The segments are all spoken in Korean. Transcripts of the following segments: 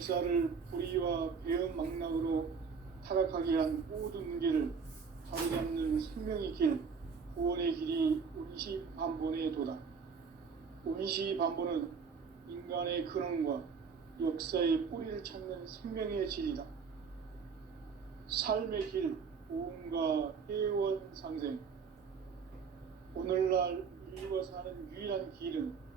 역사를 불의와 배은망락으로 타락하게 한 모든 문제를 바로잡는 생명의 길, 구원의 길이 운시반본의 도다. 운시반본은 인간의 근원과 역사의 뿌리를 찾는 생명의 진리다. 삶의 길, 보험과 회원 상생. 오늘날 인류가 사는 유일한 길은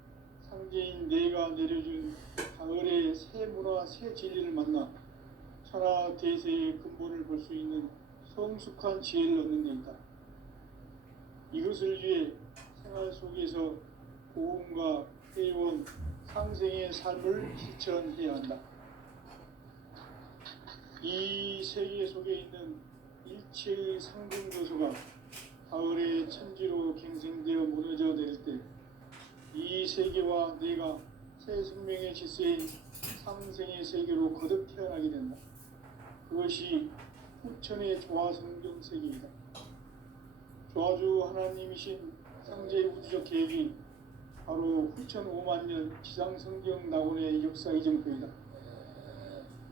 상제인 내가 내려준 가을의 새 문화, 새 진리를 만나 천하 대세의 근본을 볼 수 있는 성숙한 지혜를 얻는 데 있다. 이것을 위해 생활 속에서 보험과 회원, 상생의 삶을 실천해야 한다. 이 세계 속에 있는 일체의 상징조소가 가을의 천지로 갱생되어 무너져 내릴 때 이 세계와 내가 새 생명의 질서인 상생의 세계로 거듭 태어나게 된다. 그것이 후천의 조화성경 세계이다. 조화주 하나님이신 상제의 우주적 계획이 바로 후천 5만 년 지상성경 낙원의 역사 이정표이다.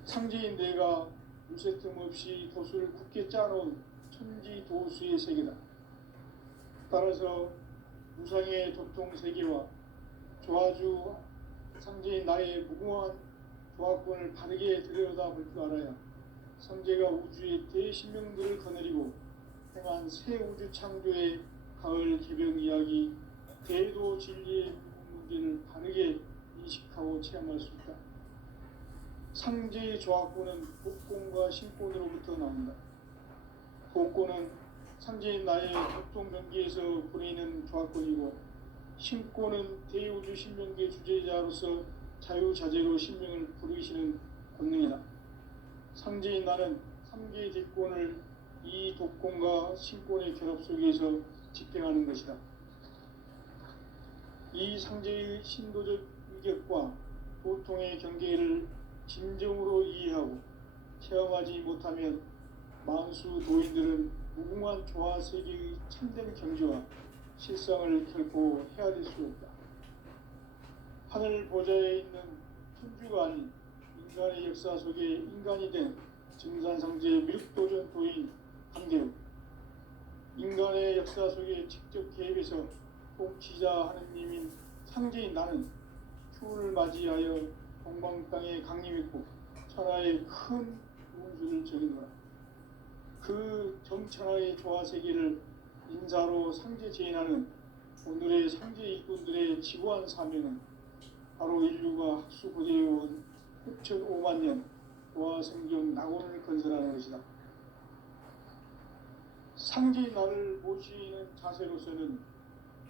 상제인 내가 물새 틈 없이 도수를 굳게 짜놓은 천지도수의 세계다. 따라서 무상의 도통 세계와 조화주 상제인 나의 무궁한 조화권을 바르게 들여다볼 줄 알아야 상제가 우주의 대신명들을 거느리고 행한 새 우주 창조의 가을 기병 이야기, 대도 진리의 문제를 바르게 인식하고 체험할 수 있다. 상제의 조화권은 복권과 신권으로부터 나온다. 복권은 상제인 나의 도통변기에서 보내는 조화권이고, 신권은 대우주 신명계 주제자로서 자유자재로 신명을 부르시는 권능이다. 상제인 나는 3개의 뒷권을 이 독권과 신권의 결합 속에서 집행하는 것이다. 이 상제의 신도적 위격과 도통의 경계를 진정으로 이해하고 체험하지 못하면 만수 도인들은 무궁한 조화세계의 참된 경지와 실상을 결코 헤아릴 수 없다. 하늘 보좌에 있는 천주가 아닌 인간의 역사 속에 인간이 된 증산상제의 미륵도전 도인 강대우, 인간의 역사 속에 직접 개입해서 통치자 하느님인 상제인 나는 추운을 맞이하여 동방 땅에 강림했고 천하의 큰 운수를 정의노라. 그 정천하의 조화세계를 인사로 상제 제인하는 오늘의 상제 일꾼들의 지고한 사명은 바로 인류가 학수고대해온 후천 5만 년 조화성경 낙원을 건설하는 것이다. 상제인 나를 모시는 자세로서는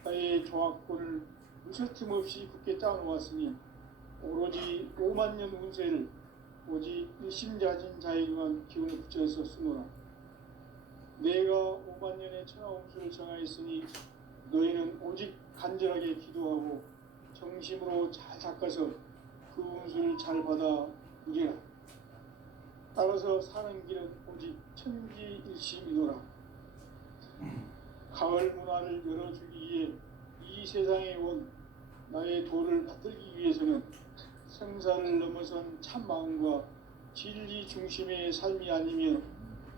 나의 조화권을 무설틈 없이 굳게 짜놓았으니 오로지 5만 년 운세를 오직 일심자진 자에게만 기운을 붙여서 쓰노라. 내가 5만 년의 천하운수를 정하였으니 너희는 오직 간절하게 기도하고 정심으로 잘 닦아서 그 운수를 잘 받아 누리라. 따라서 사는 길은 오직 천지일심이노라. 가을 문화를 열어주기 위해 이 세상에 온 나의 도를 받들기 위해서는 생사를 넘어선 참마음과 진리 중심의 삶이 아니면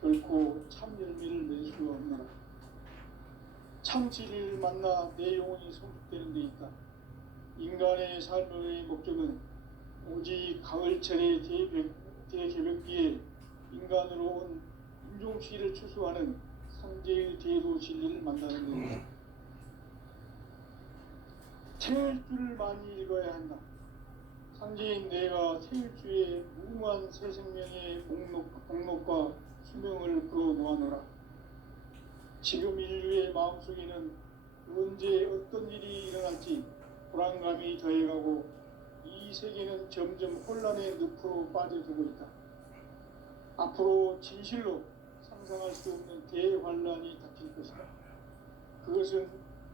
결코 참 열매를 낼 수 없노라. 참 진리를 만나 내 영혼이 성숙되는 데 있다. 인간의 삶의 목적은 오직 가을철의 대개벽기에 인간으로 온 인종시를 추수하는 상제의 대도 진리를 만나는 데다. 태일주를 많이 읽어야 한다. 상제인 내가 태일주의 무궁한 새 생명의 목록과 수명을 끌어 모아놓으라. 지금 인류의 마음속에는 언제 어떤 일이 일어날지 불안감이 더해가고 이 세계는 점점 혼란의 늪으로 빠져들고 있다. 앞으로 진실로 상상할 수 없는 대환란이 닥칠 것이다. 그것은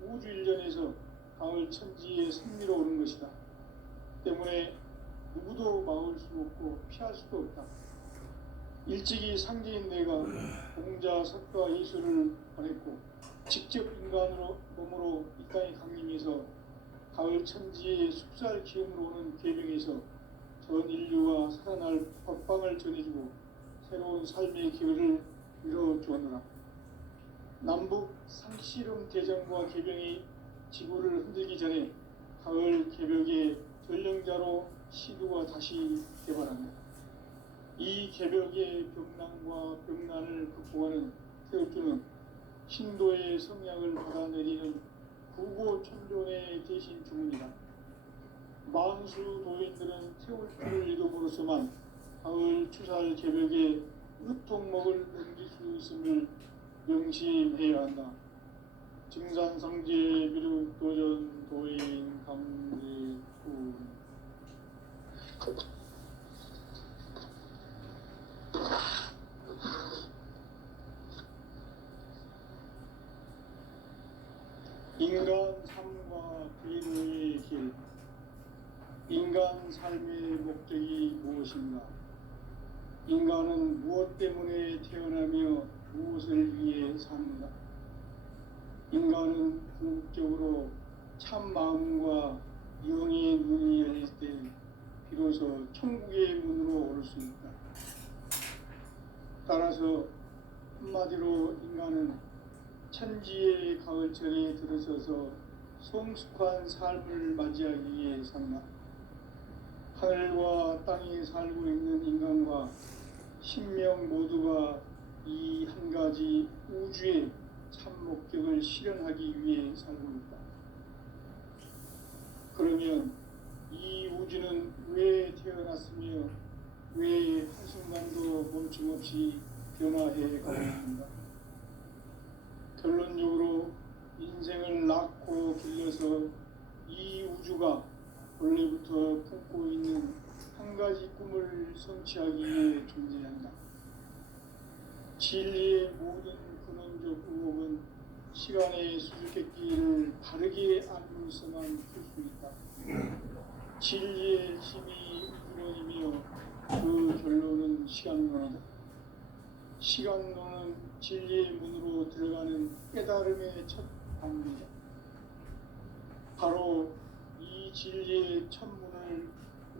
우주 일전에서 가을 천지에 승리로 오는 것이다. 때문에 누구도 막을 수 없고 피할 수도 없다. 일찍이 상제인 내가 공자, 석가, 예수를 보냈고 직접 인간으로 몸으로 이 땅에 강림해서 가을 천지의 숲살 기운으로 오는 계명에서 전 인류가 살아날 전해주고 새로운 삶의 기회를 열어주었노라. 남북 상씨름 대전과 개병이 지구를 흔들기 전에 가을 개벽의 전령자로 시도가 다시 개발한다. 이 개벽의 병난과 병난을 극복하는 태엽주는 신도의 성약을 받아내리는 구고천존의 대신 주문이다. 만수 도인들은 태울주를 이름으로서만 가을 추살 개벽의 으통목을 넘길 수 있음을 명심해야 한다. 증산상제 미륵도전 도인 강대군. 인간 삶과 비로의 길. 인간 삶의 목적이 무엇인가? 인간은 무엇 때문에 태어나며 무엇을 위해 사는가? 인간은 궁극적으로 참 마음과 영의 눈이 열릴 때 비로소 천국의 문으로 오를 수 있다. 따라서 한마디로 인간은 천지의 가을철에 들어서서 성숙한 삶을 맞이하기 위해 산다. 하늘과 땅에 살고 있는 인간과 신명 모두가 이 한 가지 우주의 참 목적을 실현하기 위해 살고 있다. 그러면 이 우주는 왜 태어났으며 왜 한순간도 멈춤없이 변화해 가고 있는가? 결론적으로 인생을 낳고 길러서 이 우주가 원래부터 품고 있는 한 가지 꿈을 성취하기 위해 존재한다. 진리의 모든 근원적 의혹은 시간의 수수께끼를 바르게 알고 있어만 풀 수 있다. 진리의 힘이 근원이며 그 결론은 시간론이다. 시간론은 진리의 문으로 들어가는 깨달음의 첫 단계다. 바로 이 진리의 첫 문을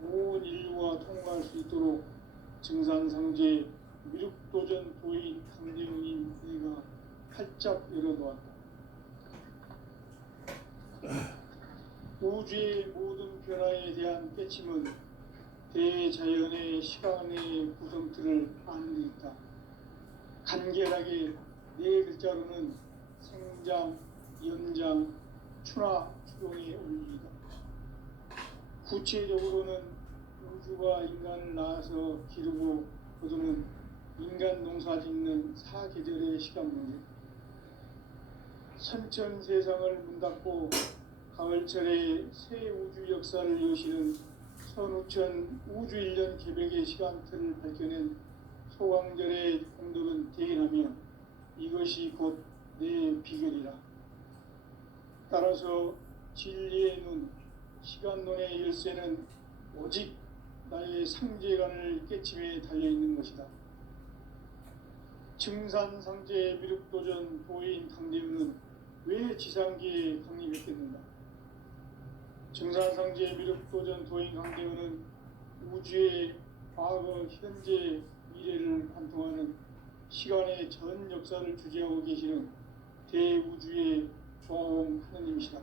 온 인류가 통과할 수 있도록 증산상제 미륵도전 도인 강대웅인 내가 활짝 열어놓았다. 우주의 모든 변화에 대한 깨침은 대자연의 시간의 구성틀을 아는 데 있다. 간결하게 네 글자로는 생장, 연장, 추나 추동의 원리이다. 구체적으로는 우주가 인간을 낳아서 기르고 거두는 인간 농사 짓는 사계절의 시간 문제. 선천 세상을 문 닫고 가을철에 새 우주 역사를 여시는 선우천 우주 1년 개벽의 시간틀을 밝혀낸 소강절의 공덕은 대인하며 이것이 곧 내 비결이라. 따라서 진리의 눈, 시간론의 열쇠는 오직 나의 상제관을 깨침에 달려있는 것이다. 증산상제 미륵도전 도인 강대웅은 왜 지상기에 강림했겠는가? 증산상제 미륵도전 도인 강대웅은 우주의 과거, 현재, 미래를 관통하는 시간의 전 역사를 주재하고 계시는 대우주의 조화홍 하느님이시다.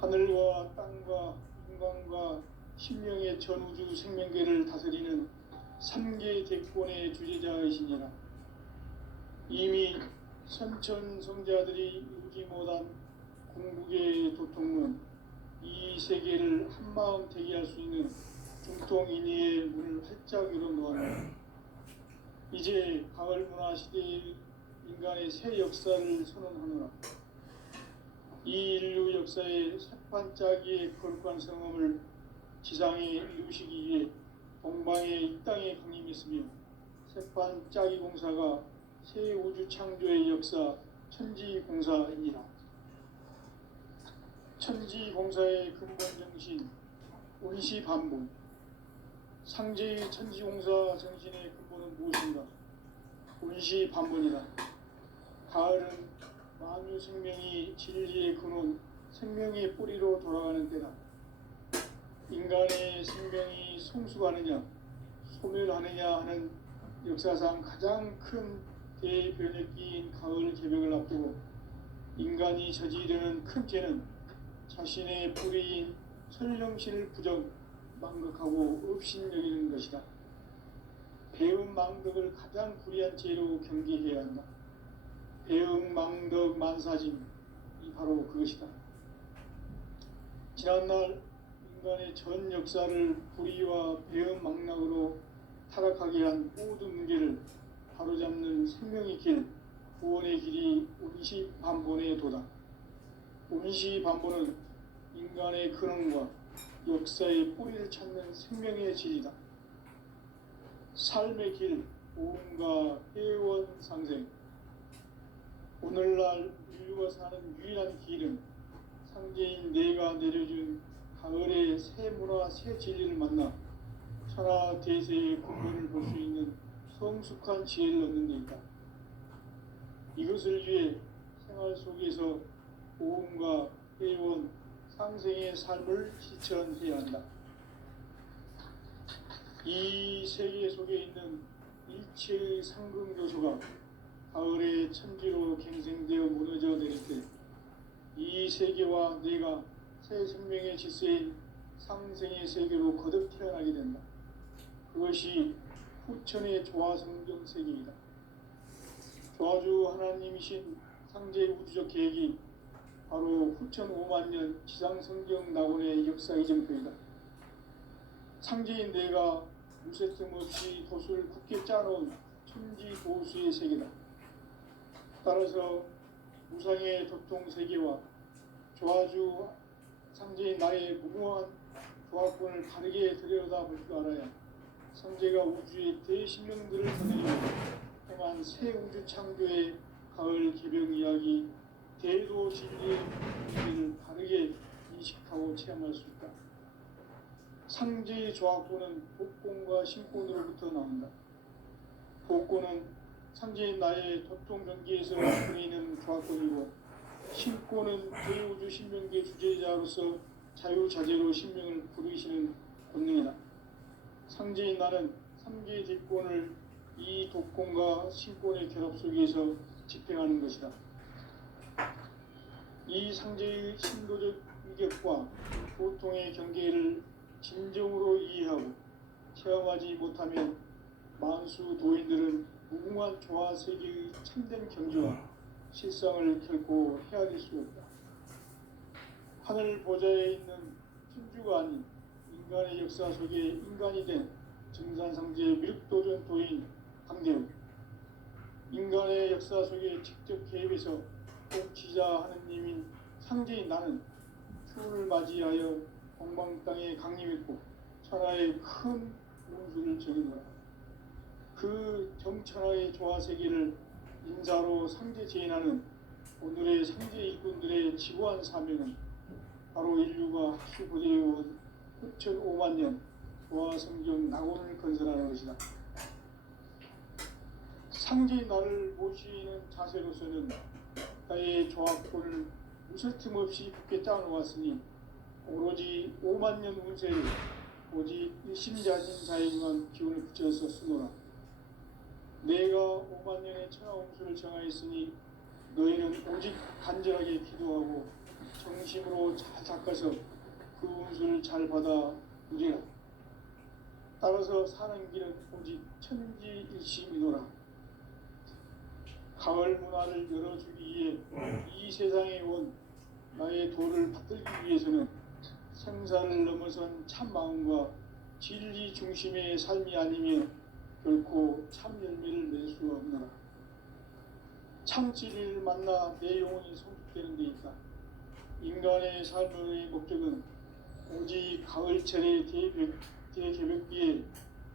하늘과 땅과 인간과 신명의 전우주 생명계를 다스리는 3개 대권의 주제자이시니라. 이미 선천성자들이 이루지 못한 궁극의 도통론, 이 세계를 한마음 되게 할 수 있는 중통인의의 문을 활짝 열어놓았다. 이제 가을 문화 시대의 인간의 새 역사를 선언하노라. 이 인류 역사의 새판짜기의 거룩한 성험을 지상에 이루시기 위해 동방의 이 땅에 강림했으며 새판짜기 공사가 새 우주 창조의 역사 천지공사이니라. 천지공사의 근본 정신 원시반복. 상제의 천지공사 정신의 근본은 무엇인가? 원시반복이다. 가을은 만유 생명이 진리의 근원, 생명의 뿌리로 돌아가는 때다. 인간의 생명이 성숙하느냐, 소멸하느냐 하는 역사상 가장 큰 대변혁기인 가을 개벽을 앞두고 인간이 저지르는 큰 죄는 자신의 불의인 설령신을 부정 망각하고 업신여기는 것이다. 배음 망덕을 가장 불의한 죄로 경계해야 한다. 배음 망덕 만사진이 바로 그것이다. 지난날 인간의 전 역사를 불의와 배음 망락으로 타락하게 한 모든 문제를 바로잡는 생명의 길, 구원의 길이 운시반본의 도다. 운시반본은 인간의 근원과 역사의 뿌리를 찾는 생명의 진리다. 삶의 길, 오음과 회원상생. 오늘날 인류가 사는 유일한 길은 상제인 내가 내려준 가을의 새 문화, 새 진리를 만나 천하 대세의 근본을 볼 수 있는 성숙한 지혜를 얻는 데 있다. 이것을 위해 생활 속에서 오음과 회원, 상생의 삶을 실천해야 한다. 이 세계 속에 있는 일체의 상금 요소가 가을의 천지로 갱생되어 무너져 내릴 때 이 세계와 내가 새 생명의 질서인 상생의 세계로 거듭 태어나게 된다. 그것이 후천의 조화성경 세계이다. 조화주 하나님이신 상제의 우주적 계획이 바로 후천 5만 년 지상성경 낙원의 역사 이정표이다. 상제인 내가 무쇠 틈 없이 도수를 굳게 짜놓은 천지 도수의 세계다. 따라서 무상의 도통 세계와 조화주 상제인 나의 무궁한 조화권을 바르게 들여다볼 줄 알아야 상제가 우주의 대신령들을 보내려 행한 새 우주 창조의 가을 개벽 이야기 대도 진리의 의미를 바르게 인식하고 체험할 수 있다. 상제의 조화권은 복권과 신권으로부터 나온다. 복권은 상제인 나의 도통 경계에서 보이는 조화권이고, 신권은 대우주 신명계 주제자로서 자유자재로 신명을 부르시는 권능이다. 상제인 나는 삼계의 뒷권을 이 독권과 신권의 결합 속에서 집행하는 것이다. 이 상제의 신도적 위격과 보통의 경계를 진정으로 이해하고 체험하지 못하면 만수 도인들은 무궁한 조화 세계의 참된 경지와 실상을 결코 헤아릴 수 없다. 하늘 보좌에 있는 천주가 아닌 인간의 역사 속에 인간이 된 정산상제의 밀도전 도인 강대우, 인간의 역사 속에 직접 개입해서 통치자 하느님인 상제인 나는 추운을 맞이하여 동방 땅에 강림했고 천하의 큰 운수를 정해놓아 그 정천하의 조화세계를 인사로 상제 제인하는 오늘의 상제 일꾼들의 지고한 사명은 바로 인류가 학수부대해온 후천 5만 년 조화성경 낙원을 건설하는 것이다. 상제인 나를 모시는 자세로서는 나의 조화권을 무설틈 없이 굳게 짜놓았으니 오로지 5만 년 운세에 오직 일심자진 자에게만 기운을 붙여서 쓰노라. 내가 5만 년의 천하 운수를 정하였으니 너희는 오직 간절하게 기도하고 정심으로 잘 닦아서 그 운수를 잘 받아 누리라. 따라서 사는 길은 오직 천지일심이노라. 가을 문화를 열어주기 위해 이 세상에 온 나의 도를 받들기 위해서는 생사를 넘어선 참 마음과 진리 중심의 삶이 아니면 결코 참 열매를 낼 수 없노라. 참 진리를 만나 내 영혼이 성숙되는 데 있다. 인간의 삶의 목적은 오직 가을철의 대개벽기에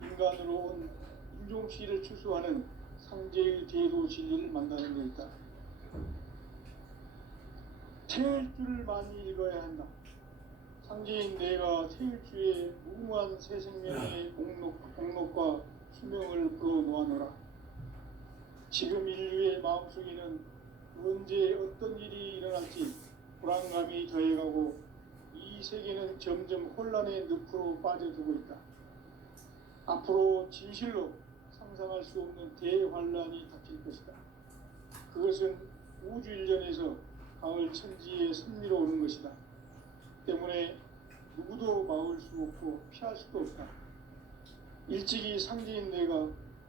인간으로 온 인종시를 추수하는 상제의 대도 진리를 만나는 데 있다. 태일주를 많이 읽어야 한다. 상제인 내가 태일주의 무궁한 새 생명의 공록과 수명을 불어놓아노라. 지금 인류의 마음속에는 언제 어떤 일이 일어날지 불안감이 더해가고 이 세계는 점점 혼란의 늪으로 빠져들고 있다. 앞으로 진실로 상상할 수 없는 대환란이 닥칠 것이다. 그것은 우주 일전에서 가을 천지의 섭리로 오는 것이다. 때문에 누구도 막을 수 없고 피할 수도 없다. 일찍이 상제인 내가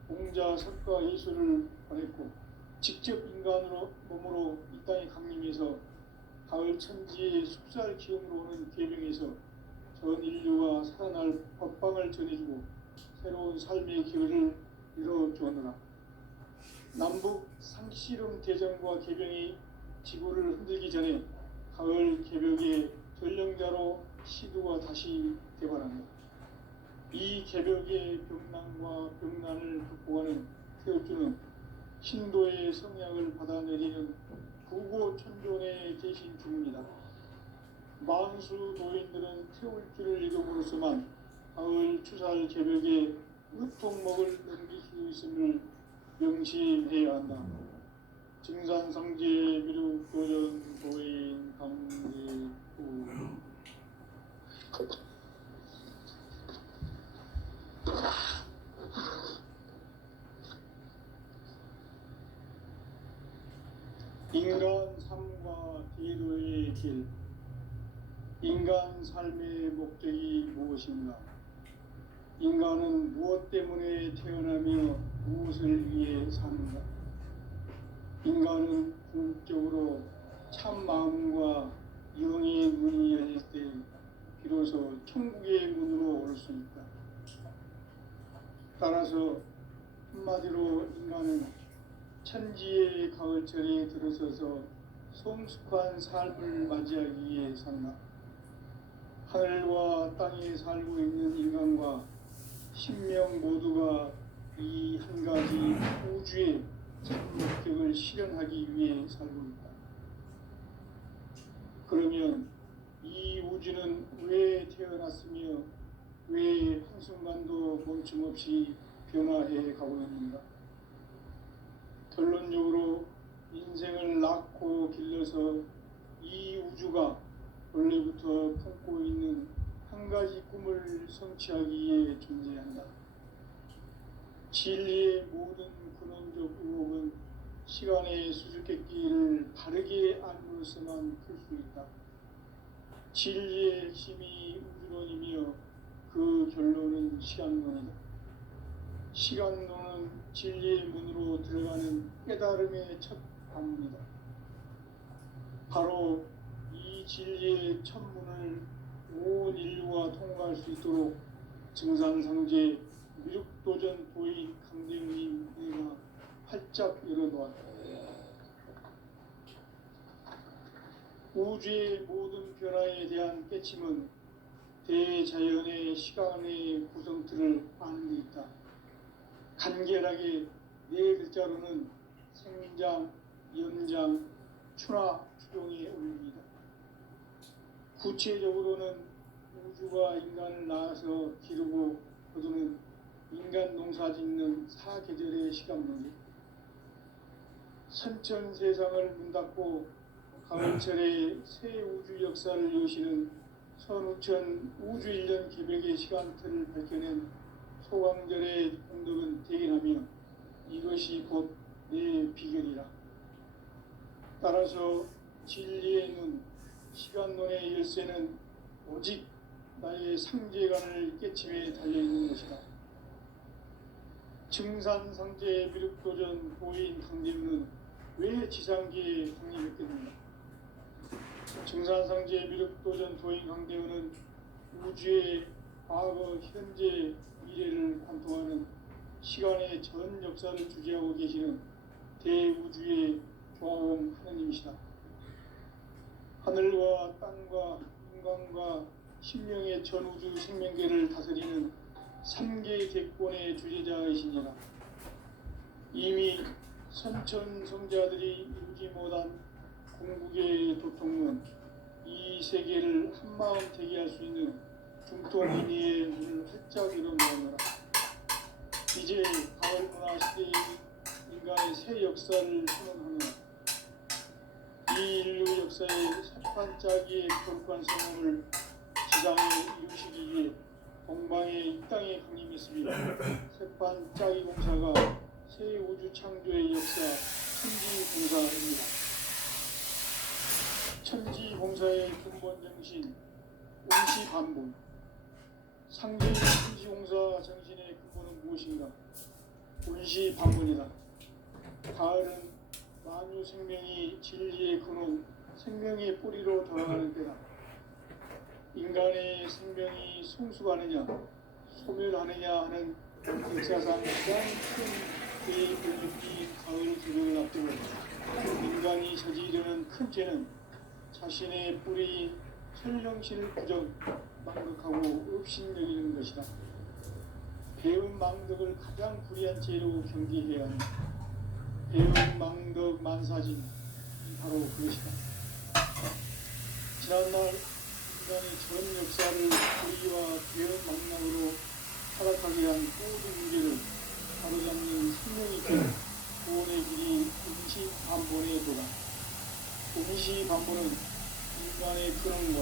공자, 석가, 예수를 보냈고 직접 인간으로 몸으로 이 땅에 강림해서 가을 천지의 숲살 기운으로 오는 계명에서 전 인류가 살아날 법방을 전해주고 새로운 삶의 기회를 열어주었노라. 남북 상씨름 대전과 개병이 지구를 흔들기 전에 가을 개벽의 전령자로 시두가 다시 개발한다. 이 개벽의 병난과 병난을 극복하는 태엽주는 신도의 성약을 받아내리는 부고천존의 대신 중입니다. 만수 도인들은 태울주를 읽음으로써만 가을 추살 개벽의 으통목을 넘길 수 있음을 명심해야 한다. 증산상제 미륵도전 도인 강대구 인간 삶과 기도의 길. 인간 삶의 목적이 무엇인가? 인간은 무엇 때문에 태어나며 무엇을 위해 사는가? 인간은 궁극적으로 참 마음과 영의 문이 열릴 때 비로소 천국의 문으로 올 수 있다. 따라서 한마디로 인간은 천지의 가을철에 들어서서 성숙한 삶을 맞이하기 위해 산다. 하늘과 땅에 살고 있는 인간과 신명 모두가 이 한 가지 우주의 참 목적을 실현하기 위해 살고 있다. 그러면 이 우주는 왜 태어났으며 왜 한순간도 멈춤없이 변화해 가고 있는가? 결론적으로 인생을 낳고 길러서 이 우주가 원래부터 품고 있는 한 가지 꿈을 성취하기 위해 존재한다. 진리의 모든 근원적 의혹은 시간의 수수께끼를 바르게 알므로서만 풀 수 있다. 진리의 핵심이 우주론이며 그 결론은 시간론이다. 시간론은 진리의 문으로 들어가는 깨달음의 첫 방문이다. 바로 이 진리의 첫 문을 온 인류가 통과할 수 있도록 증산상제 미륵도전 도인 강대우인 내가 활짝 열어놓았다. 우주의 모든 변화에 대한 깨침은 대자연의 시간의 구성틀을 아는 데 있다. 간결하게 네 글자로는 생장, 연장, 추나 추종의 원리이다. 구체적으로는 우주가 인간을 낳아서 기르고 거두는 인간 농사 짓는 사계절의 시간론이 선천 세상을 문닫고 가을철에 새 우주 역사를 여시는 선우천 우주 1년 기백의 시간틀을 밝혀낸 소강절의 공덕은 대견하며 이것이 곧 내 비결이라. 따라서 진리의 눈, 시간론의 열쇠는 오직 나의 상제관을 깨침에 달려있는 것이다. 증산상제 미륵도전 도인 강대우는 왜 지상계에 독립했겠는가? 증산상제 미륵도전 도인 강대우는 우주의 과거, 현재, 미래를 관통하는 시간의 전 역사를 주재하고 계시는 대우주의 조화음 하느님이시다. 하늘과 땅과 인간과 신명의 전우주 생명계를 다스리는 3개 객권의 주제자이시니라. 이미 선천 성자들이 이루지 못한 공국의 도통문, 이 세계를 한마음 되게 할 수 있는 중통인의의 문을 활짝 열어놓으라. 이제 가을 문화 시대의 인간의 새 역사를 선언하노라. 이 인류 역사의 첫 반짝이의 거룩한 성공을 지상에 이루시기 위해 동방의 이 땅에 강림했습니다. 색반 짜기 공사가 새 우주 창조의 역사 천지봉사입니다. 천지봉사의 근본 정신 운시반복. 상제의 천지공사 정신의 근본은 무엇인가? 운시반복이다. 가을은 만유 생명이 진리의 근원, 생명의 뿌리로 돌아가는 때다. 인간의 생명이 성숙하느냐, 소멸하느냐 하는 역사상 가장 큰 죄의 변력이 가을 개명을 앞두고 인간이 저지르는 큰 죄는 자신의 뿌리인 천령신을 부정, 망극하고 업신여기는 것이다. 배운 망덕을 가장 불의한 죄로 경계해야 한다. 배운 망덕 만사진, 바로 그것이다. 지난날 인간의 전 역사를 불의와 배운 망락으로 타락하게 한 모든 문제를 바로잡는 생명있게 구원의 길이 운시반본의 도다. 운시반본은 인간의 근원과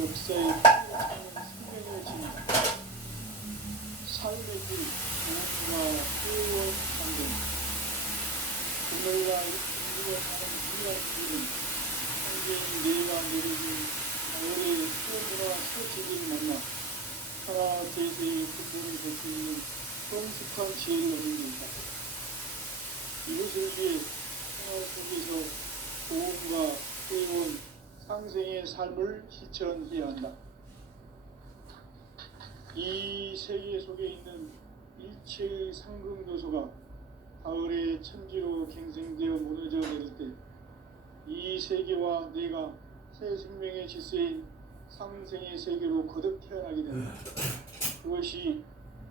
역사의 생명을 지닌다. 삶의 길, 구원과 회원 상대, 오늘과 인류가 사는 유일한 길은 현재인 내가 내려진 가을의 수업이나 서체기를 만나 하나 대세의 근본을 볼 수 있는 성숙한 지혜를 얻는 것이다. 이것을 위해 생활 속에서 도움과 회원, 상생의 삶을 실천해야 한다. 이 세계 속에 있는 일체의 상금 요소가 가을의 천지로 갱생되어 무너져 내릴 때 이 세계와 내가 새 생명의 질서인 상생의 세계로 거듭 태어나게 된다. 그것이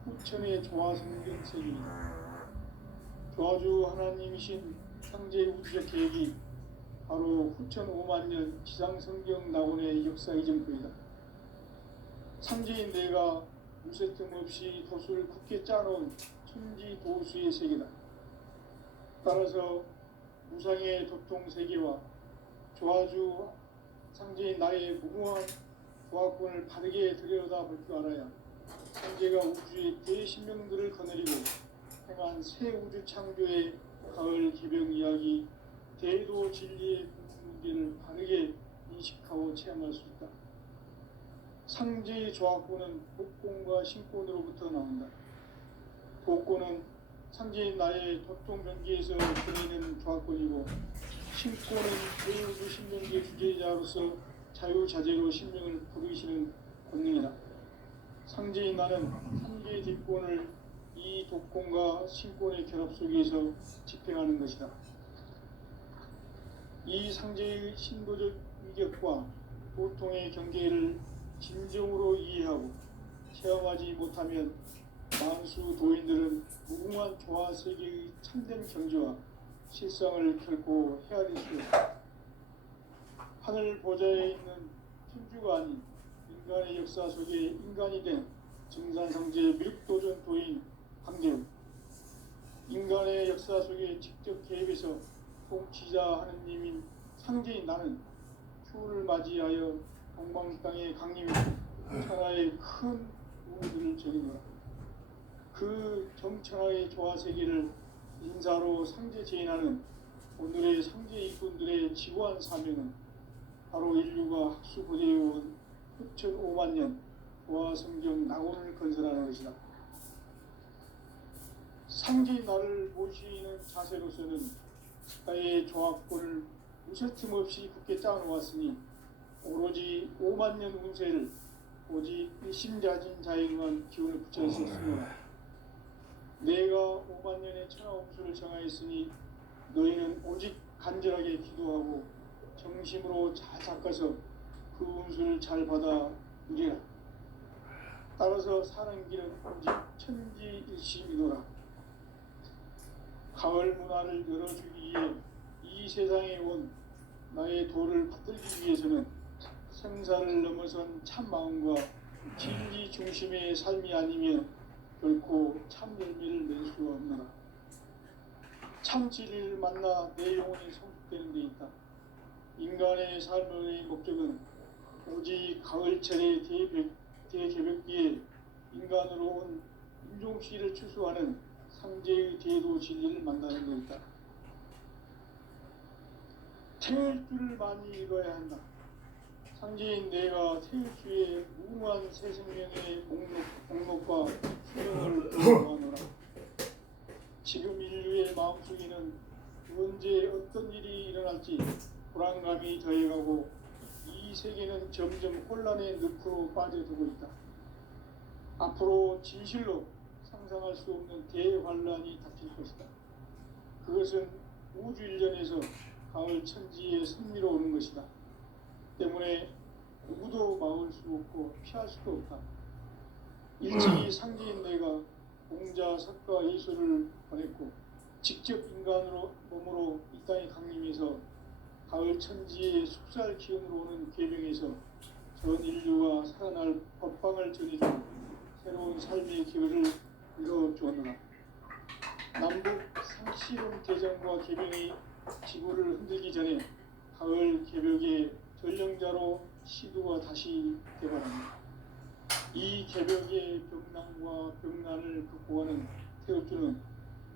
후천의 조화성경 세계이다. 조화주 하나님이신 상제 우주적 계획이 바로 후천 5만 년 지상성경 낙원의 역사 이전부이다. 상제인 내가 무쇠틈 없이 도수를 굳게 짜놓은 천지 도수의 세계다. 따라서 무상의 도통 세계와 조화주 상제인 나의 무궁한 조화권을 바르게 들여다볼 줄 알아야 상제가 우주의 대신명들을 거느리고 행한 새 우주 창조의 가을 개병 이야기 대도 진리의 문제를 바르게 인식하고 체험할 수 있다. 상제의 조화권은 복권과 신권으로부터 나온다. 복권은 상제인 나의 도통 경계에서 드리는 조화권이고, 신권은 대우주 신명계 주제자로서 자유자재로 신명을 부르시는 권능이다. 상제인 나는 상제의 뒷권을 이 독권과 신권의 결합 속에서 집행하는 것이다. 이 상제의 신도적 위격과 보통의 경계를 진정으로 이해하고 체험하지 못하면 만수 도인들은 무궁한 조화 세계의 참된 경지와 실상을 결코 헤아릴 수 없다. 하늘 보좌에 있는 천주가 아닌 인간의 역사 속에 인간이 된 증산상제 미륵도전 도인 강재우, 인간의 역사 속에 직접 개입해서 통치자 하느님인 상제인 나는 추후를 맞이하여 동방 땅의 강림이 천하의 큰 우물들을 적이노라. 그 정천하의 조화 세계를 인사로 상제 제인하는 오늘의 상제 일꾼들의 지구한 사명은 바로 인류가 학수 고대해온 후천 5만 년 조화 성경 낙원을 건설하는 것이다. 상제인 나를 모시는 자세로서는 나의 조화권을 무쇠틈 없이 굳게 짜놓았으니 오로지 5만 년 운세를 오직 일심자진 자에 의한 기운을 붙여 있었으므로 내가 5만 년의 천하음수를 정하였으니 너희는 오직 간절하게 기도하고 정심으로 잘 닦아서 그 운수를 잘 받아 누리라. 따라서 사는 길은 오직 천지일심이노라. 가을 문화를 열어주기 위해 이 세상에 온 나의 도를 받들기 위해서는 생사를 넘어선 참 마음과 진리 중심의 삶이 아니면 결코 참 열매를 낼 수 없노라. 참 진리를 만나 내 영혼이 성숙되는 데 있다. 인간의 삶의 목적은 오직 가을철의 대개벽기에 인간으로 온 인종시를 추수하는 상제의 대도 진리를 만나는 것이다. 태일주를 많이 읽어야 한다. 상제인 내가 태일주의 무궁한 새 생명의 목록과 수명을 보아노라. 지금 인류의 마음속에는 언제 어떤 일이 일어날지 불안감이 더해가고 이 세계는 점점 혼란의 늪으로 빠져들고 있다. 앞으로 진실로 상상할 수 없는 대환란이 닥칠 것이다. 그것은 우주 일련에서 가을 천지의 선미로 오는 것이다. 때문에 누구도 막을 수 없고 피할 수도 없다. 일찍이 상제인 내가 공자, 석가, 예수를 보냈고 직접 인간으로 몸으로 이 땅에 강림해서 가을 천지의 숙살 기운으로 오는 계명에서 전 인류가 살아날 법방을 전해주고 새로운 삶의 기회를 이뤄주었노라. 남북 상시론 대전과 계명이 지구를 흔들기 전에 가을 개벽의 전령자로 시두가 다시 개발합니다. 이 개벽의 병난과 병난을 극복하는 태엽주는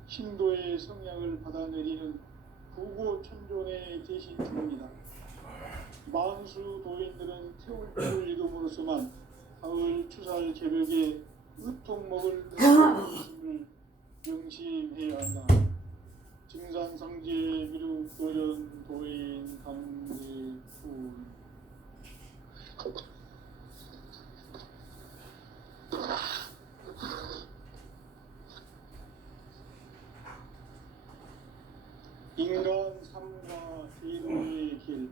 신도의 성향을 받아내리는 부고천존의 대신 중입니다. 만수 도인들은 태울주를 읽음으로써만 가을 추살 개벽의 으통먹을 것임을 명심해야 한다. 증산상제 미륵도전 도인 강제훈. 인간 삶과 대도의 길.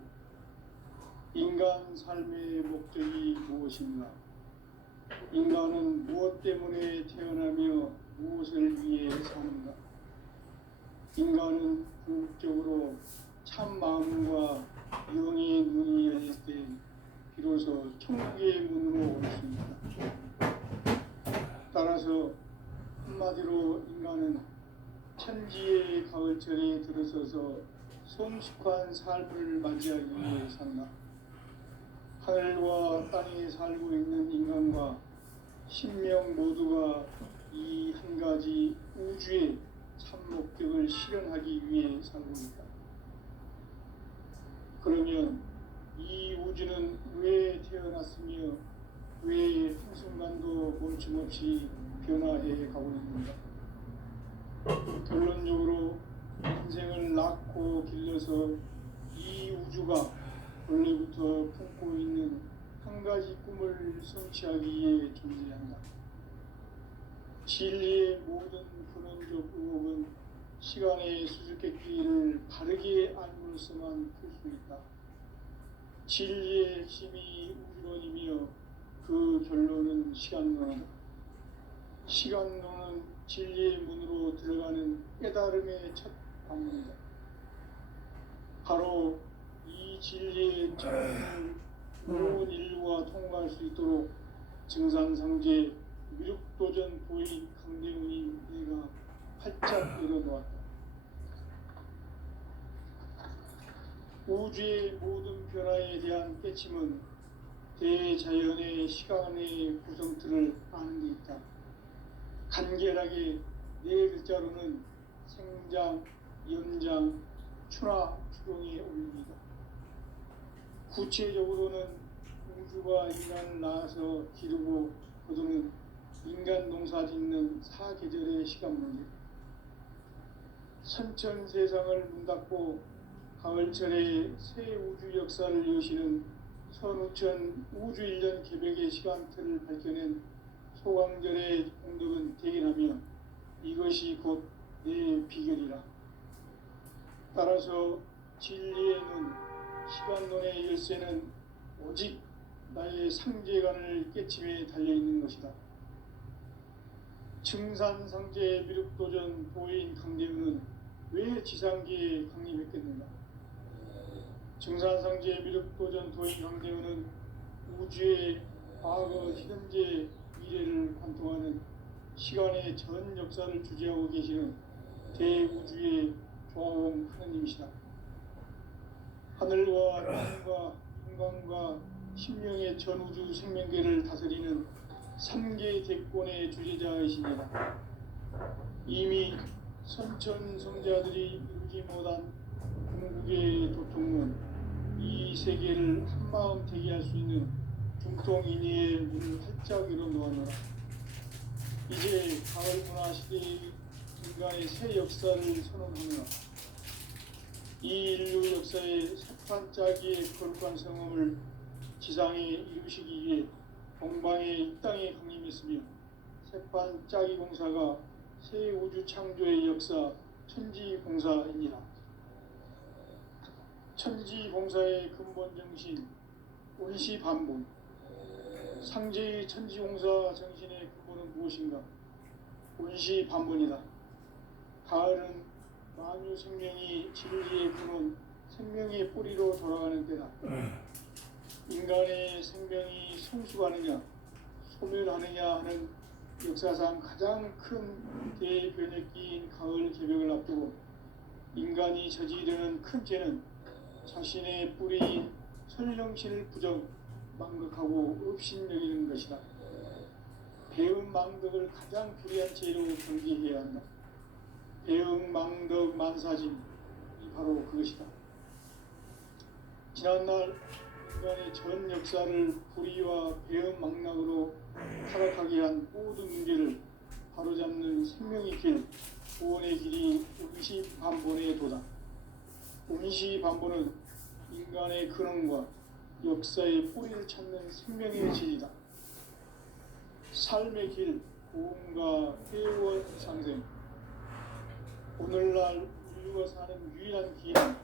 인간 삶의 목적이 무엇인가? 인간은 무엇 때문에 태어나며 무엇을 위해 사는가? 인간은 궁극적으로 참 마음과 영의 눈이 열릴 때 비로소 천국의 문으로 올 수 있다. 따라서 한마디로 인간은 천지의 가을철에 들어서서 성숙한 삶을 맞이하기 위해 산다. 하늘과 땅에 살고 있는 인간과 신명 모두가 이 한 가지 우주의 참 목적을 실현하기 위해 살고 있다. 그러면 이 우주는 왜 태어났으며 왜 한순간도 멈춤없이 변화해 가고 있는가? 결론적으로 인생을 낳고 길러서 이 우주가 원래부터 품고 있는 한 가지 꿈을 성취하기 위해 존재한다. 진리의 모든 근원적 의혹은 시간의 수수께끼를 바르게 알므로써만 풀 수 있다. 진리의 핵심이 우주론이며 그 결론은 시간론이다. 시간론은 진리의 문으로 들어가는 깨달음의 첫 방문이다. 바로 이 진리의 첫 문을 온 인류가 통과할 수 있도록 증산상제 미륵도전 도인 강대훈이 내가 활짝 열어놓았다. 우주의 모든 변화에 대한 깨침은 대자연의 시간의 구성틀을 아는 데 있다. 간결하게 네 글자로는 생장, 연장, 추나 추동에 올립니다. 구체적으로는 우주가 인간을 낳아서 기르고 거두는 인간 농사 짓는 사계절의 시간 문제. 선천 세상을 문닫고 가을철에 새 우주 역사를 여시는 선우천 우주 일년 개벽의 시간틀을 밝혀낸 소강절의 공덕은 대견하며 이것이 곧 내 비결이라. 따라서 진리의 눈, 시간론의 열쇠는 오직 나의 상제관을 깨침에 달려있는 것이다. 증산상제 미륵도전 도인 강대훈은 왜 지상계에 강림했겠는가? 증산상제 미륵도전 도인 강대훈은 우주의 과거, 현재, 미래를 관통하는 시간의 전 역사를 주재하고 계시는 대우주의 조화원 하느님이시다. 하늘과 땅과 인간과 신명의 전우주 생명계를 다스리는 3개 대권의 주제자이십니다. 이미 선천성자들이 이루지 못한 궁극의 도통은 이 세계를 한마음 되게 할 수 있는 중통인의의 문을 활짝 열어놓았노라. 이제 가을 문화 시대의 인간의 새 역사를 선언하노라. 이 인류 역사의 새판짜기의 거룩한 성험을 지상에 이루시기 위해 동방의 이 땅에 강림했으며 새판짜기 공사가 새 우주 창조의 역사 천지공사입니다. 천지공사의 근본 정신 운시반본. 상제의 천지공사 정신의 근본은 무엇인가? 운시반본이다. 가을은 만유 생명이 진리의 근원, 생명의 뿌리로 돌아가는 때다. 인간의 생명이 성숙하느냐, 소멸하느냐 하는 역사상 가장 큰 대변혁기인 가을 개벽을 앞두고 인간이 저지르는 큰 죄는 자신의 뿌리인 설령신을 부정, 망극하고 업신여기는 것이다. 배음 망덕을 가장 불의한 죄로 경계해야 한다. 배음 망덕 만사짐이 바로 그것이다. 지난날 인간의 전 역사를 불의와 배음 망락으로 타락하게 한 모든 문제를 바로잡는 생명의 길, 구원의 길이 운시반본의 도다. 운시반본은 인간의 근원과 역사의 뿌리를 찾는 생명의 질이다. 삶의 길, 고음과 회원 상생. 오늘날 인류가 사는 유일한 길은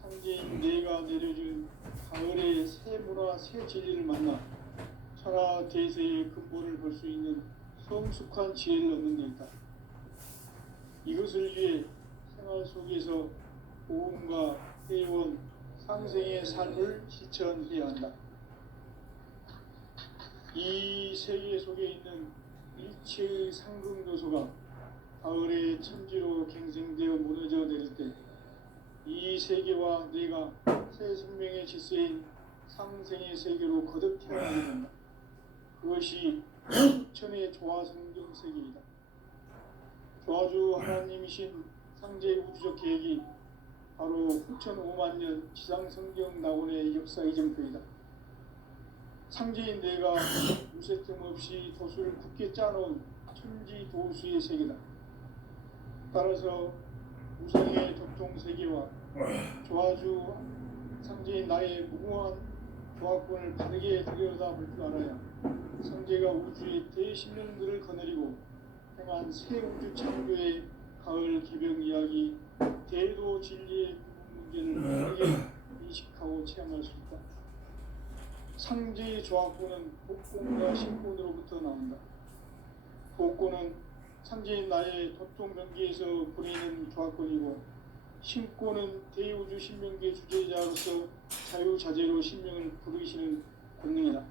상제인 내가 내려준 가을의 새 문화, 새 진리를 만나 천하 대세의 근본을 볼 수 있는 성숙한 지혜를 얻는 데 있다. 이것을 위해 생활 속에서 고음과 회원, 상생의 삶을 실천해야 한다. 이 세계 속에 있는 일체의 상승도소가 가을의 천지로 갱생되어 무너져 내릴 때 이 세계와 내가 새 생명의 질서인 상생의 세계로 거듭 태어나게 된다. 그것이 천의 조화성경 세계이다. 조화주 하나님이신 상제 우주적 계획이 바로 후천 5만 년 지상성경 낙원의 역사 이정표이다. 상제인 내가 무쇠틈 없이 도수를 굳게 짜놓은 천지 도수의 세계다. 따라서 우상의 도통 세계와 조화주 상제인 나의 무궁한 조화권을 바르게 들여다볼 줄 알아야 상제가 우주의 대신령들을 거느리고 행한 새 우주 창조의 가을 개벽 이야기 대도 진리의 구분 문제를 바르게 인식하고 체험할 수 있다. 상제의 조화권은 복권과 신권으로부터 나온다. 복권은 상제인 나의 도통 경계에서 부리는 조화권이고 신권은 대우주 신명계 주제자로서 자유자재로 신명을 부르시는 권능이다.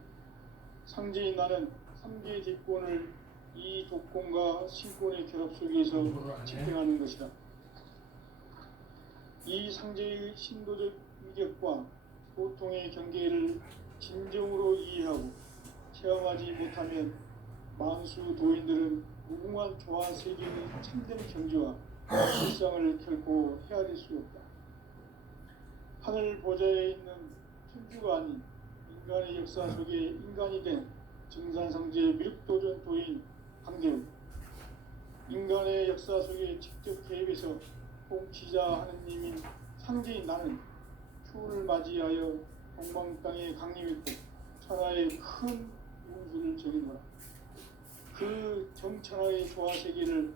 상제인 나는 3개의 뒷권을 이 독권과 신권의 결합 속에서 집행하는 것이다. 이 상제의 신도적 위력과 보통의 경계를 진정으로 이해하고 체험하지 못하면 만수 도인들은 무궁한 조화 세계의 참된 경지와 실상을 결코 헤아릴 수 없다. 하늘 보좌에 있는 천주가 아닌 인간의 역사 속에 인간이 된 정산상제의 미륵도전 도인 강대우, 인간의 역사 속에 직접 개입해서 통치자 하느님인 상제인 나는 추우를 맞이하여 동방 땅에 강림했고 천하의 큰 용수를 저리노라. 그 정천하의 조화 세계를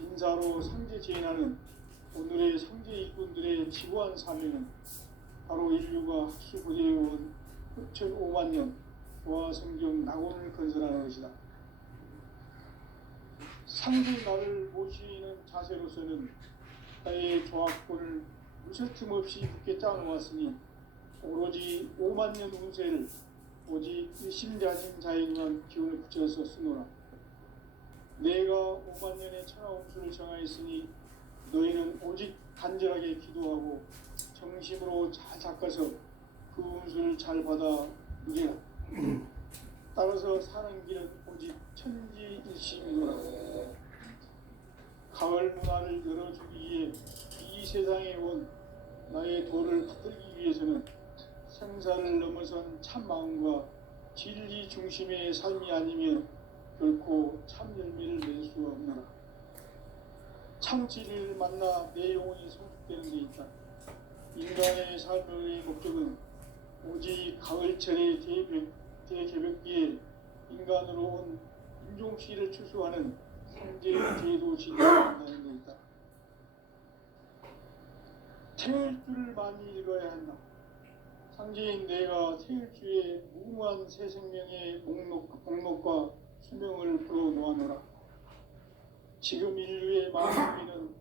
인사로 상제 제인하는 오늘의 상제 일꾼들의 지구한 사명은 바로 인류가 학수고대해온 후천 5만 년 조화 성경 낙원을 건설하는 것이다. 상제 나를 모시는 자세로서는 나의 조화권을 무쇠틈 없이 굳게 짜놓았으니 오로지 5만 년 운세를 오직 일심자진 자에게만 기운을 붙여서 쓰노라. 내가 5만 년의 천하 운수를 정하였으니 너희는 오직 간절하게 기도하고 정심으로 잘 닦아서 그 운수를 잘 받아 누리라. 따라서 사는 길은 오직 천지일심이노라. 가을 문화를 열어주기 위해 이 세상에 온 나의 도를 받들기 위해서는 생사를 넘어선 참 마음과 진리 중심의 삶이 아니면 결코 참 열매를 낼 수 없노라. 참 진리를 만나 내 영혼이 성숙되는 데 있다. 인간의 삶의 목적은 오직 가을철의 대개벽기에 인간으로 온 인종시를 추수하는 성제 제도 진리를 만나는 데 있다. 태일주를 많이 읽어야 한다. 상제인 내가 태일주의 무궁한 새 생명의 목록과 수명을 풀어놓아노라. 지금 인류의 마음속에는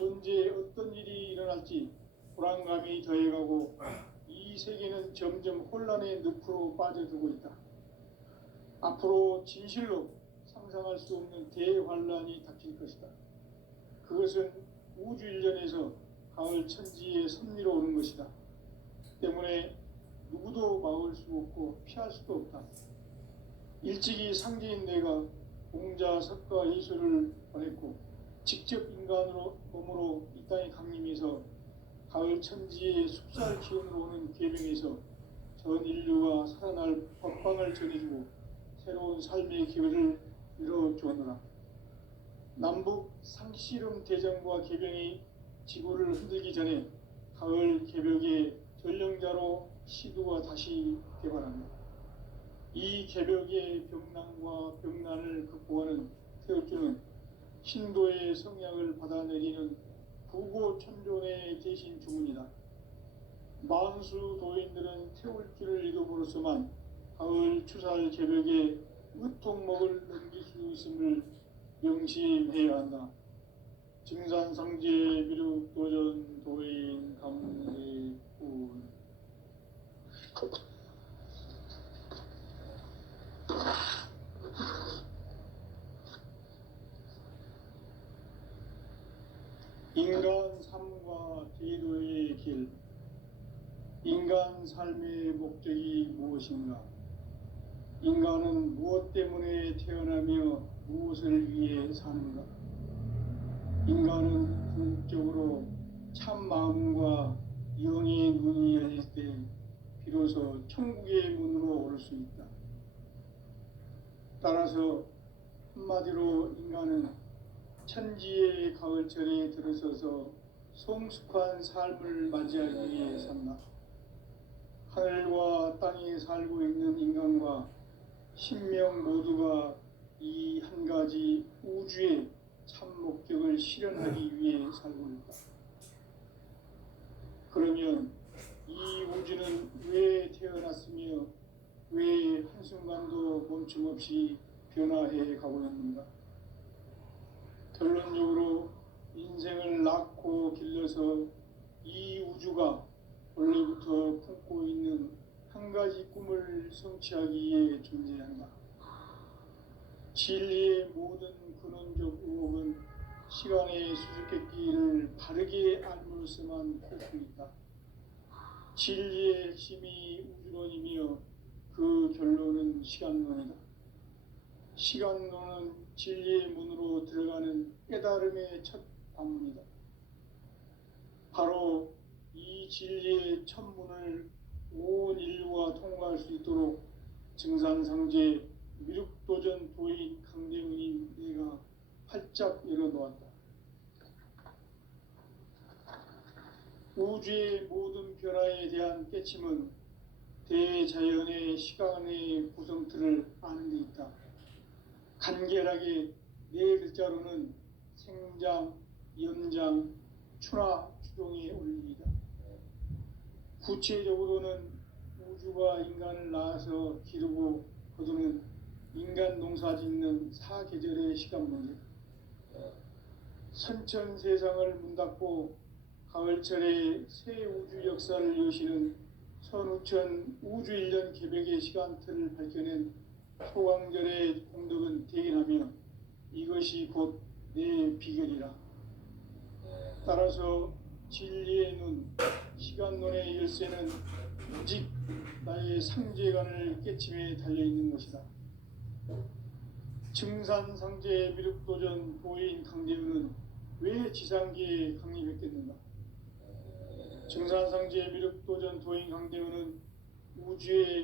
언제 어떤 일이 일어날지 불안감이 더해가고 이 세계는 점점 혼란의 늪으로 빠져들고 있다. 앞으로 진실로 상상할 수 없는 대환란이 닥칠 것이다. 그것은 우주 일련에서 가을 천지의 섭리로 오는 것이다. 때문에 누구도 막을 수 없고 피할 수도 없다. 일찍이 상제인 내가 공자, 석가, 예수를 보냈고 직접 인간으로 몸으로 이 땅에 강림해서 가을 천지의 숲살 기운으로 오는 계명에서 전 인류가 살아날 법방을 전해주고 새로운 삶의 기회를 이뤄주었노라. 남북 상씨름 대전과 개병이 지구를 흔들기 전에 가을 개벽의 전령자로 시두가 다시 개발한다. 이 개벽의 병난과 병난을 극복하는 태울주는 신도의 성약을 받아내리는 부고천존의 대신 주문이다. 만수 도인들은 태울주를 읽음으로써만 가을 추살 개벽의 으통목을 넘길 수 있음을 명심해야 한다. 증산상제 미륵도전 도인 감례군. 인간 삶과 제도의 길. 인간 삶의 목적이 무엇인가? 인간은 무엇 때문에 태어나며 무엇을 위해 사는가? 인간은 궁극적으로 참 마음과 영의 눈이 열릴 때 비로소 천국의 문으로 오를 수 있다. 따라서 한마디로 인간은 천지의 가을철에 들어서서 성숙한 삶을 맞이하기 위해 산다. 하늘과 땅에 살고 있는 인간과 신명 모두가 이 한 가지 우주의 참 목적을 실현하기 위해 살고 있다. 그러면 이 우주는 왜 태어났으며 왜 한순간도 멈춤없이 변화해 가고 있는가? 결론적으로 인생을 낳고 길러서 이 우주가 원래부터 품고 있는 한 가지 꿈을 성취하기 위해 존재한다. 진리의 모든 근원적 의혹은 시간의 수수께끼를 바르게 알므로서만 풀 수 있다. 진리의 핵심이 우주론이며 그 결론은 시간론이다. 시간론은 진리의 문으로 들어가는 깨달음의 첫 관문이다. 바로 이 진리의 첫 문을 온 인류가 통과할 수 있도록 증산상제 미륵도전 도인 강대문이 내가 활짝 열어놓았다. 우주의 모든 변화에 대한 깨침은 대자연의 시간의 구성틀을 아는 데 있다. 간결하게 네 글자로는 생장, 연장, 추나 추동의 원리이다. 구체적으로는 우주가 인간을 낳아서 기르고 거두는 인간 농사 짓는 사계절의 시간 문제. 선천 세상을 문 닫고 가을철에 새 우주 역사를 여시는 선우천 우주 1년 개벽의 시간틀을 밝혀낸 소강절의 공덕은 대견하며 이것이 곧 내 비결이라. 따라서 진리의 눈, 시간론의 열쇠는 오직 나의 상제관을 깨침에 달려있는 것이다. 증산상제 미륵도전 도인 강대우는 왜 지상기에 강림했겠는가? 증산상제 미륵도전 도인 강대우는 우주의